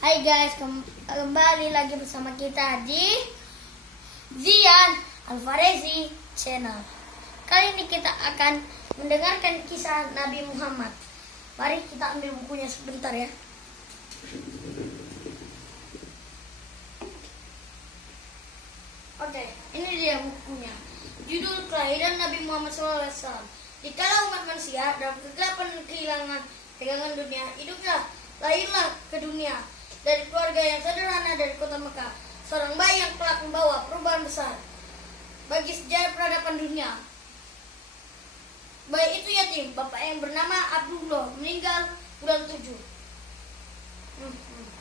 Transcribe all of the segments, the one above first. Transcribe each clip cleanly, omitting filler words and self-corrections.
Hai guys, kembali lagi bersama kita di Zian Alfarezi Channel. Kali ini kita akan mendengarkan kisah Nabi Muhammad. Mari kita ambil bukunya sebentar ya. Oke, ini dia bukunya. Judul Kelahiran Nabi Muhammad SAW. Dikala umat manusia dalam kegelapan kehilangan pegangan dunia, hiduplah, lahirlah ke dunia dari keluarga yang sederhana dari kota Mekah, seorang bayi yang kelak membawa perubahan besar bagi sejarah peradaban dunia. Bayi itu yatim, bapak yang bernama Abdullah meninggal bulan 7.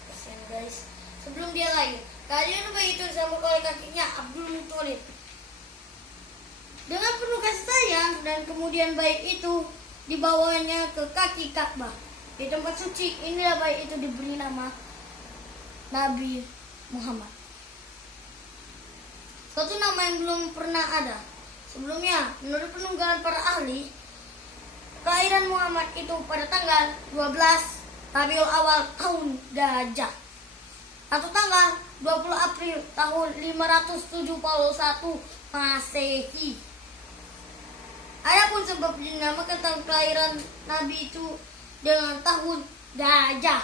Kasihan guys. Sebelum dia lahir, kehadiran bayi itu disambut oleh kakinya Abdul Muthalib dengan penuh kasih sayang, dan kemudian bayi itu dibawanya ke kaki Ka'bah. Di tempat suci inilah bayi itu diberi nama Nabi Muhammad. Suatu nama yang belum pernah ada sebelumnya. Menurut penunggalan para ahli, kelahiran Muhammad itu pada tanggal 12 Rabiul Awal tahun Gajah atau tanggal 20 April tahun 571 Masehi. Adapun sebab dinamakan tahun kelahiran Nabi itu dengan tahun Gajah,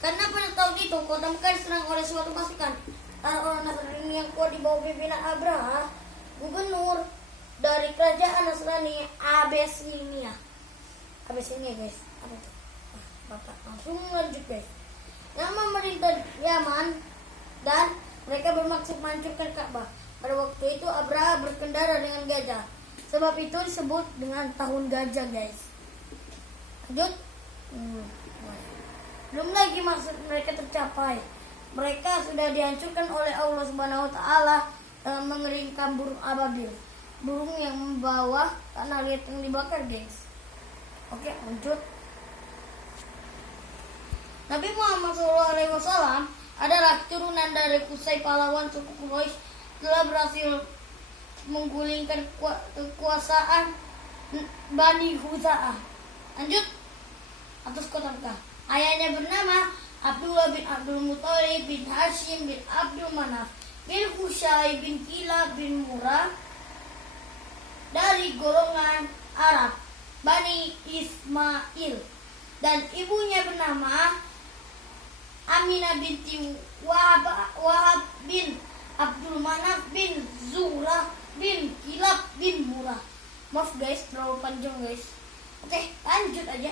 karena pada tahun itu kota Mekah diserang oleh suatu pasukan orang Nasrani yang kuat di bawah pimpinan Abraha, gubernur dari kerajaan Nasrani Abyssinia guys. Apa itu? Bapak langsung lanjut guys. Yang memerintah Yaman, dan mereka bermaksud menghancurkan Ka'bah. Pada waktu itu Abraha berkendara dengan gajah. Sebab itu disebut dengan tahun gajah guys. Lanjut. Belum lagi maksud mereka tercapai. Mereka sudah dihancurkan oleh Allah Subhanahu wa taala dalam mengeringkan burung ababil, burung yang membawa tanah liat yang dibakar guys. Oke, lanjut. Nabi Muhammad SAW adalah keturunan dari Qusay, pahlawan suku Quraisy, telah berhasil menggulingkan kekuasaan Bani Huza'ah. Lanjut. Atas kota Mekah. Ayahnya bernama Abdullah bin Abdul Muthalib bin Hashim bin Abdul Manaf bin Hushai bin Kilab bin Murrah dari golongan Arab Bani Ismail, dan ibunya bernama Aminah binti Wahab bin Abdul Manaf bin Zuhrah bin Kilab bin Murrah. Maaf guys, terlalu panjang guys. Oke, lanjut aja.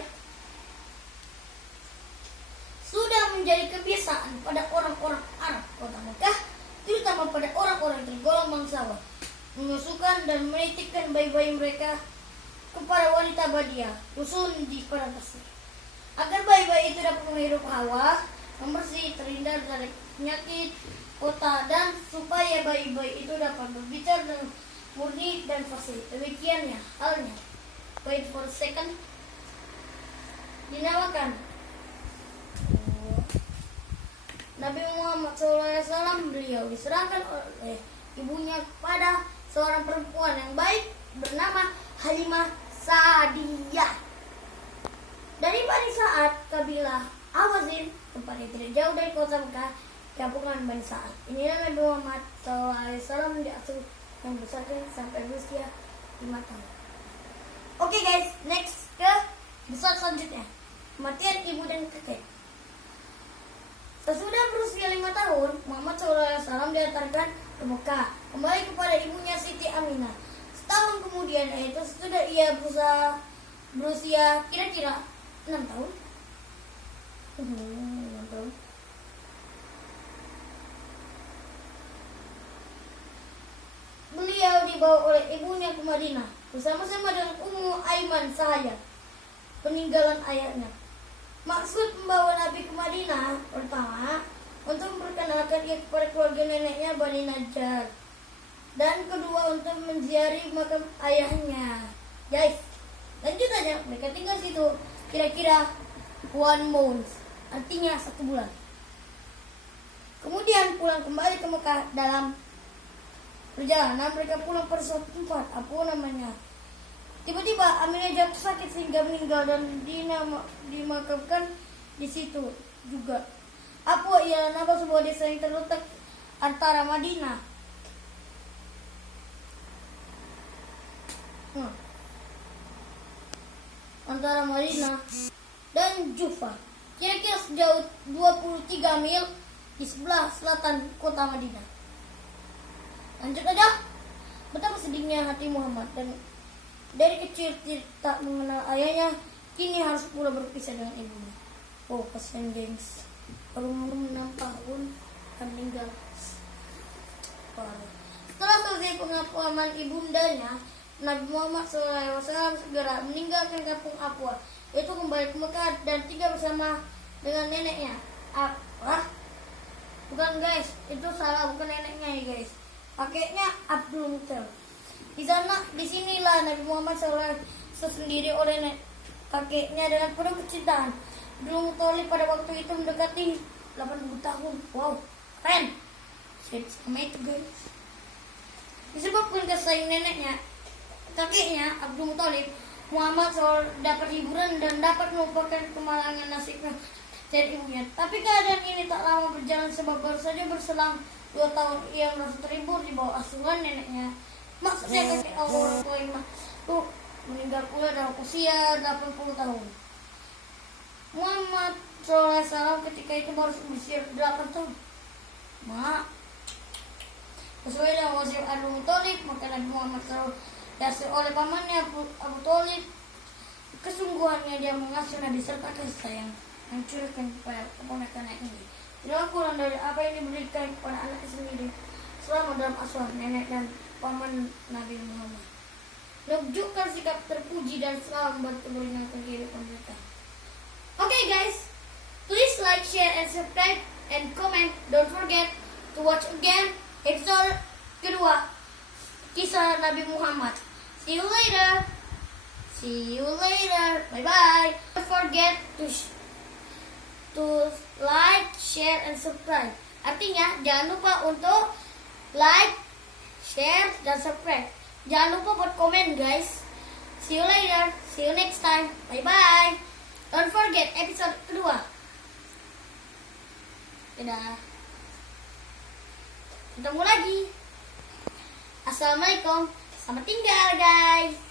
Sudah menjadi kebiasaan pada orang-orang Arab kota Mekah, terutama pada orang-orang tergolong bangsawan, memasukkan dan menitipkan bayi-bayi mereka kepada wanita Badiah, rusun di padang pasir, agar bayi-bayi itu dapat menghirup hawa yang bersih, terhindar dari penyakit kota, dan supaya bayi-bayi itu dapat berbicara dengan murni dan fasih. Demikiannya halnya. Wait for a second. Dinamakan Nabi Muhammad SAW. Beliau diserahkan oleh ibunya kepada seorang perempuan yang baik bernama Halimah Sa'diyah dari Bani Sa'ad, kabilah Hawazin, tempat yang tidak jauh dari kota Mekah, gabungan Bani Sa'ad. Inilah Nabi Muhammad SAW diasuh yang besarkan sampai berusia 5 tahun. Oke guys, next ke episode selanjutnya. Kematian ibu dan kakek. Sesudah berusia 5 tahun, Muhammad SAW diantarkan ke Mekah, kembali kepada ibunya Siti Aminah. Setahun kemudian, yaitu sesudah ia berusia kira-kira 6 tahun. 6 tahun. Beliau dibawa oleh ibunya ke Madinah bersama-sama dengan Ummu Aiman sahaya, peninggalan ayahnya. Maksud membawa Nabi ke Madinah pertama untuk memperkenalkan ia kepada keluarga neneknya Bani Najjar, dan kedua untuk menziarahi makam ayahnya. Guys, lanjut aja. Mereka tinggal situ kira-kira 1 month, artinya 1 bulan. Kemudian pulang kembali ke Mekah. Dalam perjalanan mereka pulang pada suatu tempat, tiba-tiba Aminah jatuh sakit sehingga meninggal dan dimakamkan di situ juga. Apua ialah nama sebuah desa yang terletak antara Madinah dan Jufa. Kira-kira sejauh 23 mil di sebelah selatan kota Madinah. Lanjut aja. Betapa sedihnya hati Muhammad, dan dari kecil tak mengenal ayahnya, kini harus pula berpisah dengan ibunya. Oh, kasihan gengs. Baru 6 tahun meninggal. Setelah selesai pengakuan ibundanya, Nabi Muhammad SAW segera meninggalkan kampung Apua, yaitu kembali ke Mekah dan tinggal bersama dengan neneknya. Apa? Bukan guys, itu salah, bukan neneknya ya guys. Kakeknya Abdul Muttalib. Di sinilah Nabi Muhammad SAW sendiri oleh kakeknya dengan penuh kecintaan. Abdul Muttalib pada waktu itu mendekati 80 tahun. Wow, keren. Sama itu guys. Disebabkan kasih neneknya, kakeknya Abdul Muttalib, Muhammad SAW dapat hiburan dan dapat melupakan kemalangan nasibnya dari ibunya. Tapi keadaan ini tak lama berjalan, sebab baru saja berselang 2 tahun ia merasa terhibur di bawah asuhan neneknya. Maksudnya kakek orang tua itu meninggal pula dalam usia 80 tahun. Muhammad SAW ketika itu baru berusia 8 tahun. Sesuai dengan wasiat Abdul Muttalib, maka Nabi Muhammad SAW diasuh oleh pamannya Abu Thalib. Kesungguhannya dia mengasuh Nabi serta kasih sayang yang curahkan kepada keponakannya ini tidak kurang dari apa yang diberikan kepada anaknya sendiri selama dalam asuhan nenek dan paman Nabi Muhammad. Menunjukkan sikap terpuji dan selalu membantu meringankan kehidupan mereka. Okay guys, please like, share, and subscribe, and comment. Don't forget to watch again episode kedua kisah Nabi Muhammad. See you later. Bye bye. Don't forget to like, share, and subscribe. Artinya jangan lupa untuk like, share, dan subscribe. Jangan lupa buat komen guys. See you later. See you next time. Bye bye. Don't forget episode kedua. Dadah. Ketemu lagi. Assalamualaikum. Selamat tinggal guys.